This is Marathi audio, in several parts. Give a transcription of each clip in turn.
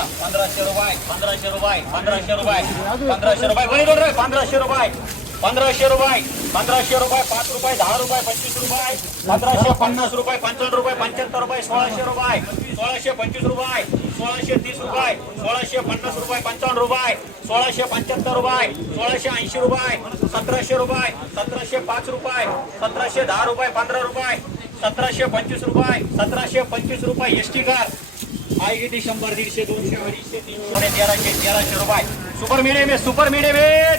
1500 रुपये 1500 रुपये 1500 रुपये 1500 रुपये कोणी बोल रे 1500 रुपये 1500 रुपये 1500 रुपये 5 रुपये 10 रुपये 25 रुपये 1550 रुपये 55 रुपये 75 रुपये 1600 रुपये 1625 रुपये 1630 रुपये 1650 रुपये 55 रुपये 1675 रुपये 1680 रुपये 1700 रुपये 1705 रुपये 1710 रुपये 15 रुपये 1725 रुपये 1725 रुपये एसटी कार आई किती 100 150 200 250 300 1300 रुपये सुपर मीडियम आहे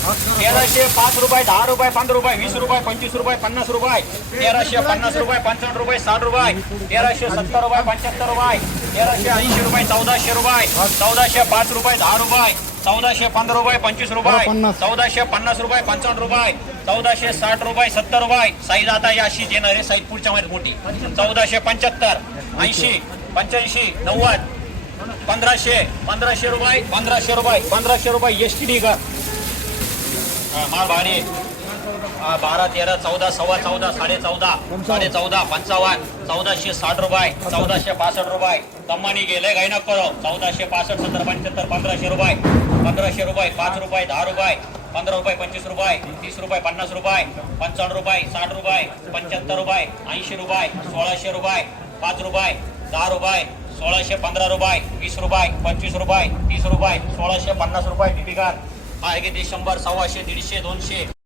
1300 5 रुपये 10 रुपये 15 रुपये 20 रुपये 25 रुपये 50 रुपये 1350 रुपये 55 रुपये 60 रुपये 1370 रुपये 75 रुपये 1380 रुपये 1400 रुपये 1405 रुपये 10 रुपये 1415 रुपये 25 रुपये 1450 रुपये 55 रुपये 1460 रुपये 70 रुपये साईज आता या अशी येणार आहे साईज पुढच्या मध्ये मोठी 1475 80 85 90 1500 रुपये 1500 रुपये एसटी डी का माल भारी 12 13 14 सव्वा 14 14.5 14.5 55 1460 रुपये 1465 रुपये तम्मानी गेले काही नको करो 1465 70 75 1500 रुपये 1500 रुपये 5 रुपये 10 रुपये 15 रुपये 25 रुपये 30 रुपये 50 रुपये 55 रुपये 60 रुपये 75 रुपये 80 रुपये 1600 रुपये 5 रुपये 10 रुपये 1615 रुपये 20 रुपये 25 रुपये 30 रुपये 1650 रुपये दीपिका आहे किती 100 100 150 200